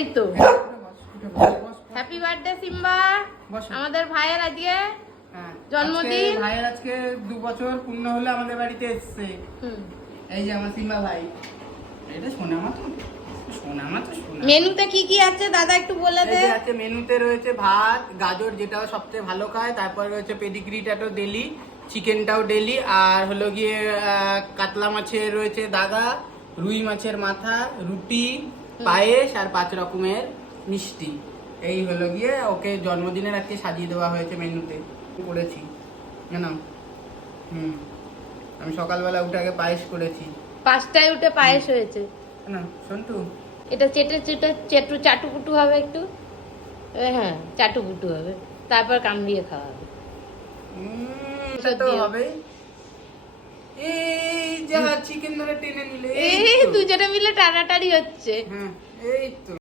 এই তো happy birthday Simba, আমাদের ভাইয়ের আজকে জন্মদিন। ভাইয়ের আজকে 2 বছর পূর্ণ হলো আমাদের বাড়িতে এসেছে। এই যে আমার সিম্বা ভাই, এটা সোনামা তো, সোনামা তো সোনা। মেনুতে কি কি আছে দাদা একটু বলে দে। আছে মেনুতে রয়েছে ভাত, গাজর যেটাও সবচেয়ে ভালো খায়, তারপর রয়েছে পেডিগ্রিটাও ডেলি, চিকেনটাও ডেলি, আর হলো গিয়ে কাতলা মাছের রয়েছে দাগা, রুই মাছের মাথা, রুটি, পায়েস আর 5 রকমের মিষ্টি। এই হলো গিয়ে ওকে জন্মদিনের আজকে সাজিয়ে দেওয়া হয়েছে মেনুতে করেছি না। আমি সকালবেলা উঠে আগে পায়েস করেছি, 5টায় উঠে পায়েস হয়েছে না সন্টু। এটা চেটে চেটে চেটু চাটুকুটু হবে একটু, হ্যাঁ চাটুকুটু হবে, তারপর কামড়িয়ে খাওয়া হবে। এটা তো হবে। এই যা চিকেন ধরে টেনে নিলে, এই দুজনে মিলে টানাটানি হচ্ছে। হ্যাঁ এই তো।